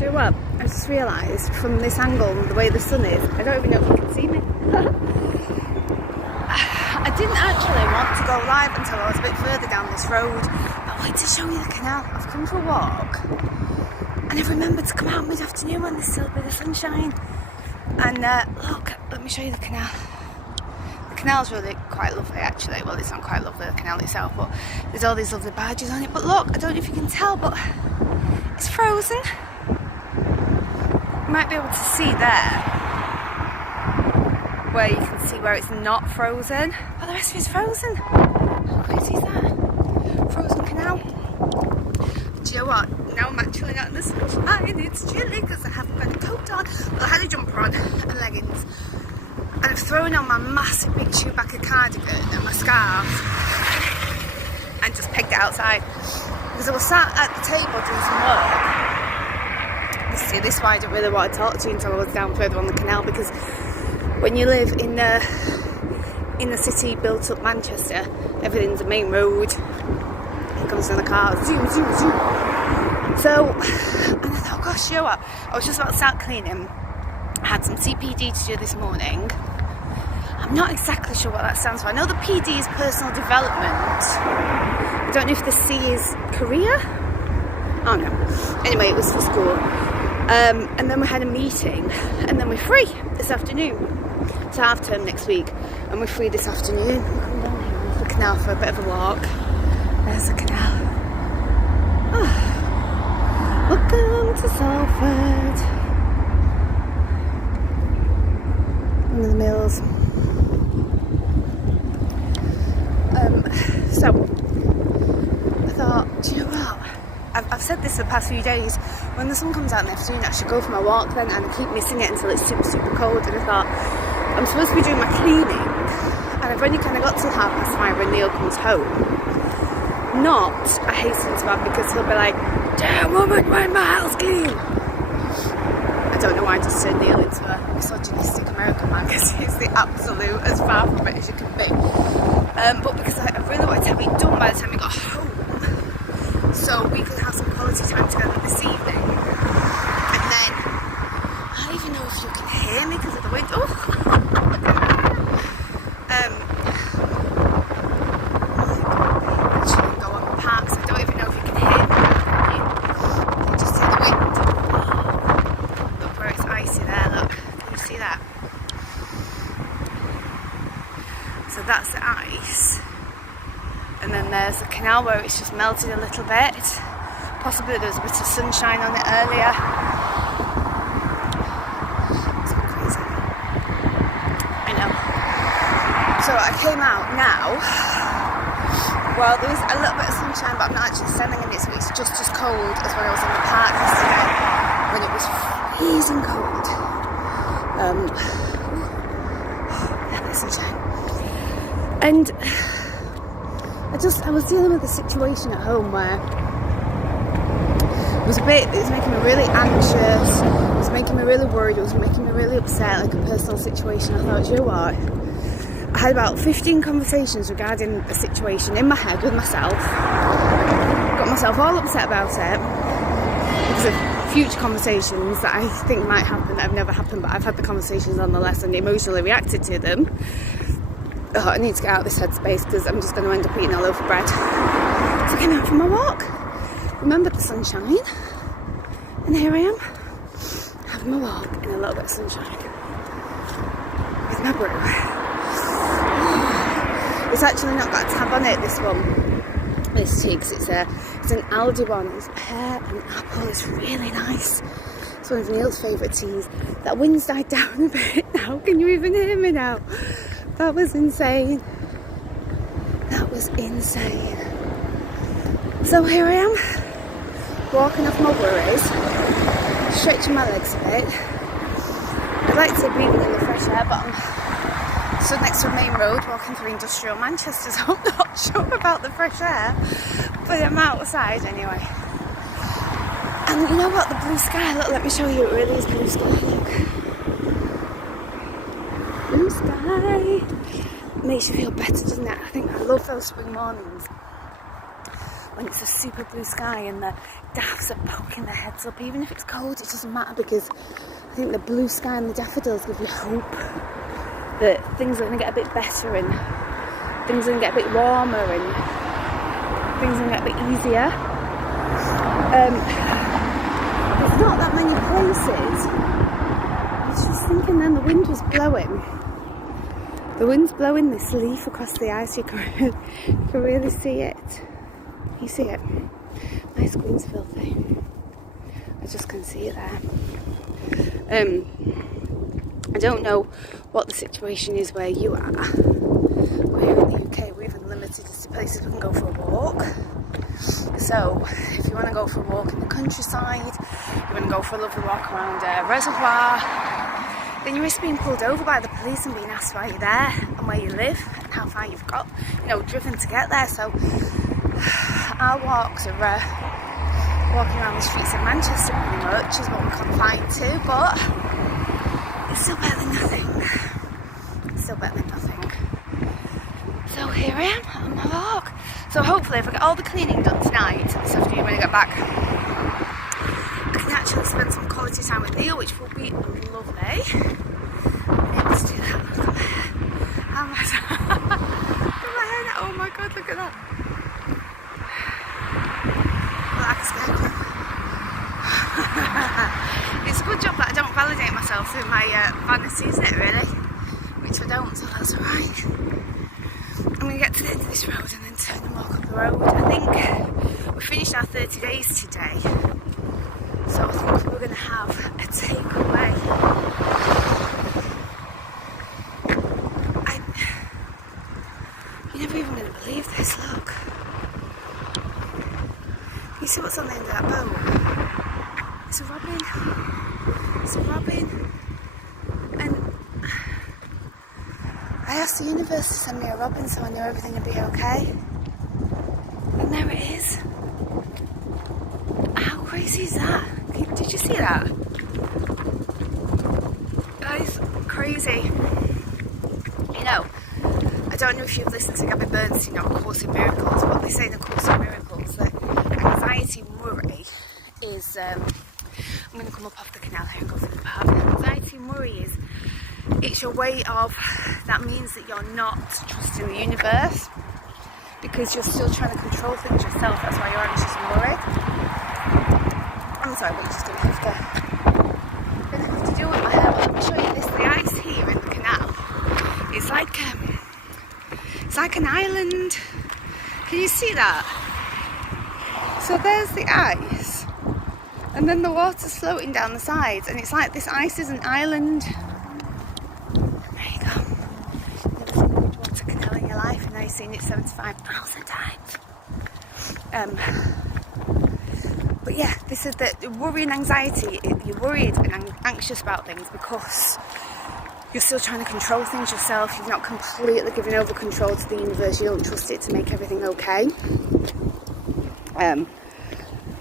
Do you know what? I just realised from this angle, the way the sun is, I don't even know if you can see me. I didn't actually want to go live until I was a bit further down this road, but I wanted to show you the canal. I've come for a walk, and I've remembered to come out mid-afternoon when there's still a bit of sunshine. And look, let me show you the canal. The canal's really quite lovely actually. Well, it's not quite lovely, the canal itself, but there's all these lovely barges on it. But look, I don't know if you can tell, but it's frozen. You might be able to see there, where you can see where it's not frozen, but the rest of it's frozen. How crazy is that? Frozen canal. Do you know what? Now I'm actually not in the sunshine. It's chilly because I haven't got a coat on. Well, I had a jumper on and leggings, and I've thrown on my massive big Chewbacca cardigan and my scarf and just pegged it outside because I was sat at the table doing some work. See, this is why I didn't really want to talk to you until I was down further on the canal, because when you live in the city built up Manchester, everything's a main road. Here comes another car, zoom, zoom, zoom. So, and I thought, gosh, you know what? I was just about to start cleaning. I had some CPD to do this morning. I'm not exactly sure what that stands for. I know the PD is personal development. I don't know if the C is career. Oh no. Anyway, it was for school. And then we had a meeting, and then we're free this afternoon. It's half term next week, and we're free this afternoon. We'll come down here off the canal for a bit of a walk. There's the canal. Oh. Welcome to Salford. One of the mills. So I thought, do you know what? I've said this for the past few days. When the sun comes out in the afternoon, I should go for my walk then, and I keep missing it until it's super, super cold. And I thought, I'm supposed to be doing my cleaning, and I've only kind of got till 5:30 when Neil comes home. Not, I hasten to add, because he'll be like, damn woman, why my house clean? I don't know why I just turned Neil into a misogynistic American man, because he's the absolute as far from it as you can be. But because I really wanted to have it done by the time we got home, so we could have some quality time together this evening. And then, I don't even know if you can hear me because of the wind. Oh! Actually go on the parks. I don't even know if you can hear me. You can just hear the wind. Look where it's icy there, look. Can you see that? So that's the ice. And then there's the canal where it's just melted a little bit. Possibly there was a bit of sunshine on it earlier. It's been crazy. I know. So I came out now. Well, there is a little bit of sunshine, but I'm not actually standing in it, so it's just as cold as when I was in the park yesterday, when it was freezing cold. Yeah, there's sunshine. And I was dealing with a situation at home where it was making me really anxious, it was making me really worried, it was making me really upset, like a personal situation. I thought, you know what? I had about 15 conversations regarding a situation in my head with myself, got myself all upset about it because of future conversations that I think might happen that have never happened, but I've had the conversations nonetheless and emotionally reacted to them. Oh, I need to get out of this headspace because I'm just going to end up eating all over bread. So I came out for my walk, remembered the sunshine, and here I am, having my walk in a little bit of sunshine with my brew. It's actually not got a tab on it, this tea, because it's an Aldi one. It's pear and apple. It's really nice. It's one of Neil's favourite teas. That wind's died down a bit now. Can you even hear me now? That was insane. That was insane. So here I am, walking off my worries, stretching my legs a bit. I'd like to be breathing in the fresh air, but I'm stood next to a main road walking through industrial Manchester, so I'm not sure about the fresh air, but I'm outside anyway. And you know what, the blue sky, look, let me show you, it really is blue sky, look. Blue sky. Makes you feel better, doesn't it? I think I love those spring mornings when it's a super blue sky and the daffs are poking their heads up. Even if it's cold, it doesn't matter, because I think the blue sky and the daffodils give you hope that things are going to get a bit better and things are going to get a bit warmer and things are going to get a bit easier. There's not that many places. I was just thinking then the wind was blowing. The wind's blowing this leaf across the ice. You can really see it. You see it? My screen's filthy. I just can see it there. I don't know what the situation is where you are. We're here in the UK. We're even limited as to places we can go for a walk. So if you want to go for a walk in the countryside, you want to go for a lovely walk around a reservoir, then you risk being pulled over by the police and being asked why you're there and where you live and how far you've got, driven to get there. So our walks are walking around the streets of Manchester pretty much is what we're confined to, but it's still better than nothing. It's still better than nothing. So here I am on my walk. So hopefully if I get all the cleaning done tonight, this afternoon when I get back, I can actually spend some quality time with Neil, which will be lovely. I'm able to do that. Look at my hair. How am I? Look at my hair now. Oh my god, look at that. Like a scarecrow. It's a good job that I don't validate myself through my vanity, isn't it, really? Which I don't, so that's alright. I'm going to get to the end of this road and then turn and walk up the road. I think we finished our 30 days today, so I think we're going to have a takeaway. You're never even going to believe this, look. You see what's on the end of that boat? It's a robin. It's a robin. And I asked the universe to send me a robin so I knew everything would be okay. And there it is. How crazy is that? Did you see that? That is crazy. I don't know if you've listened to Gabby Bernstein on A Course in Miracles, but they say in A Course in Miracles that anxiety worry is... I'm going to come up off the canal here and go through the path. Anxiety and worry is... It's your way of... That means that you're not trusting the universe because you're still trying to control things yourself. That's why you're anxious and worried. I'm sorry, but you're just going to have to deal with my hair. But let me show you this. The ice here in the canal is like an island. Can you see that? So there's the ice, and then the water's floating down the sides, and it's like this ice is an island. There you go. Never seen a Bridgewater canal in your life, and now you've seen it 75,000 times. But yeah, this is the worry and anxiety. You're worried and anxious about things because you're still trying to control things yourself. You've not completely given over control to the universe. You don't trust it to make everything okay.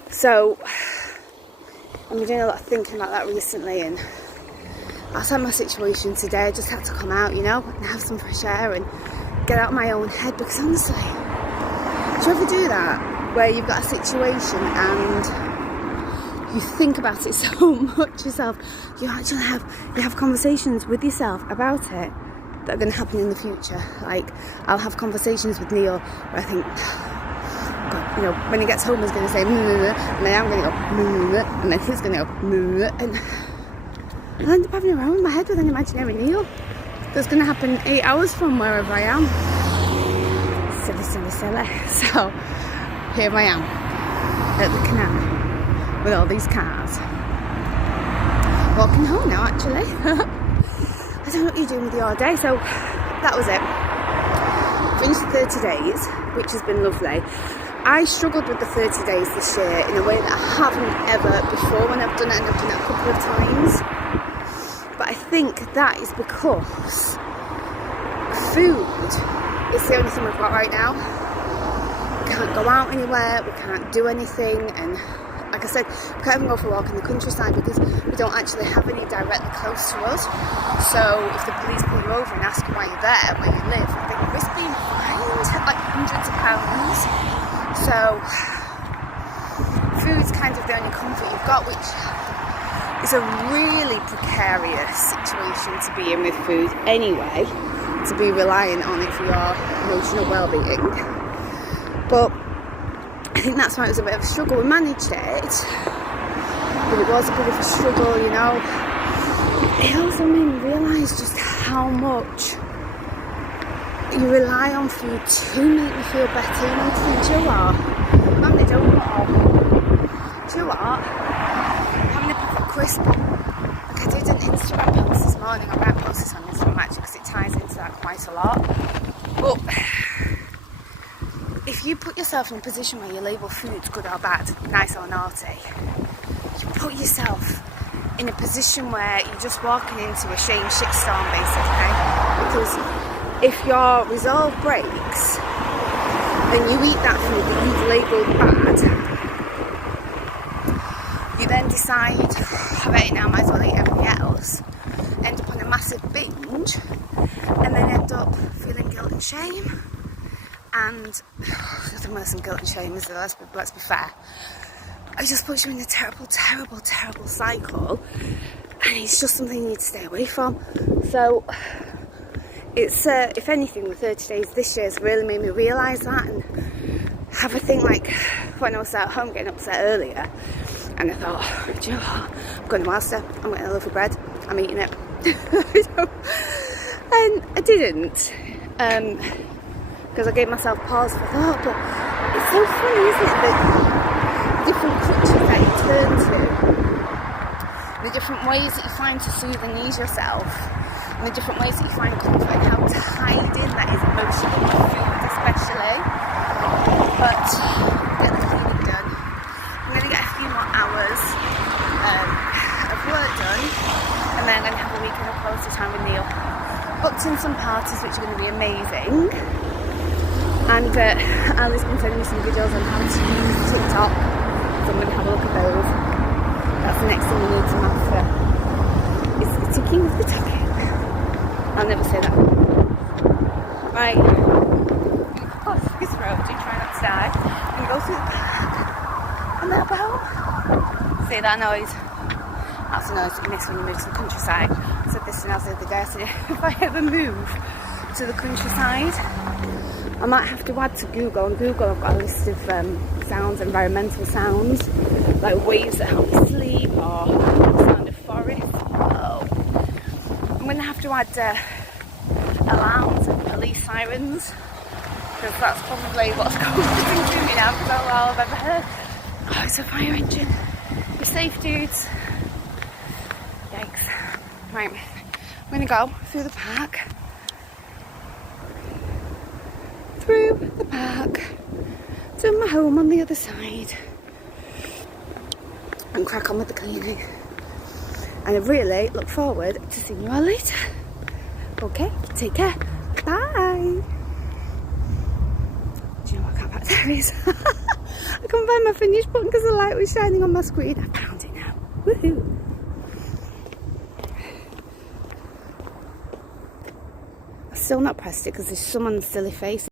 So I've been doing a lot of thinking about that recently, and outside my situation today, I just had to come out, and have some fresh air and get out of my own head. Because honestly, do you ever do that where you've got a situation and you think about it so much yourself, you actually have conversations with yourself about it that are going to happen in the future? Like, I'll have conversations with Neil where I think, God, when he gets home he's going to say and then I'm going to go and then he's going to go and I'll end up having a row in my head with an imaginary Neil that's going to happen 8 hours from wherever I am. Silly. So here I am at the canal with all these cars. Walking home now, actually. I don't know what you're doing with your day, so that was it. Finished the 30 days, which has been lovely. I struggled with the 30 days this year in a way that I haven't ever before when I've done it, and I've done it a couple of times. But I think that is because food is the only thing we've got right now. We can't go out anywhere, we can't do anything, and like I said, we can't even go for a walk in the countryside because we don't actually have any directly close to us. So if the police pull you over and ask you why you're there, where you live, then you risk being fined like hundreds of pounds. So food's kind of the only comfort you've got, which is a really precarious situation to be in with food anyway, to be reliant on it for your emotional well-being. But I think that's why it was a bit of a struggle. We managed it, but it was a bit of a struggle, you know. It also made me realise just how much you rely on food to make you feel better. You know, to think, do you know what? I'm the donut. Do you know what? Having a perfect crisp. Like I did an Instagram post this morning. I might post this on Instagram actually because it ties into that quite a lot. But if you put yourself in a position where you label foods good or bad, nice or naughty, you put yourself in a position where you're just walking into a shitstorm basically. Because if your resolve breaks and you eat that food that you've labelled bad, you then decide, I bet now I might as well eat everything else, end up on a massive binge, and then end up feeling guilt and shame. And nothing worse than guilt and shame, is there? Let's be fair. It just puts you in a terrible, terrible, terrible cycle, and it's just something you need to stay away from. So it's, if anything, the 30 days this year has really made me realise that and have a think. Like when I was at home getting upset earlier, and I thought, do you know what? I'm going to Asda, I'm getting a loaf of bread, I'm eating it. And I didn't, because I gave myself pause for thought. But it's so funny, isn't it, that different crutches that you turn to, the different ways that you find to soothe and ease yourself, and the different ways that you find comfort, and how tied in that is emotionally with food especially. But get the cleaning done. I'm going to get a few more hours of work done, and then I'm going to have a weekend of quality time with Neil. Booked in some parties which are going to be amazing, and Ali's been sending me some videos on how to use TeaTalks, so I'm going to have a look at those. That's the next thing we need to master, is the ticking of the talking. I'll never say that. Right, I'm going to cross this road and try not to die, and go through the park on that boat. See that noise? That's the noise that you miss when you move to the countryside. I said this to Naz the other day. I said, if I ever move to the countryside, I might have to add to Google. On Google I've got a list of sounds, environmental sounds, like waves that help me sleep, or the sound of forest. Oh, I'm going to have to add alarms and police sirens, because that's probably what's going to me now, because that's all I've ever heard. Oh, it's a fire engine. Be safe, dudes. Yikes. Right, I'm going to go through the park. Through the park to my home on the other side, and crack on with the cleaning. And I really look forward to seeing you all later. Okay, take care. Bye. Do you know what car park there is? I couldn't find my finish button because the light was shining on my screen. I found it now. Woohoo. I've still not pressed it because there's someone's silly face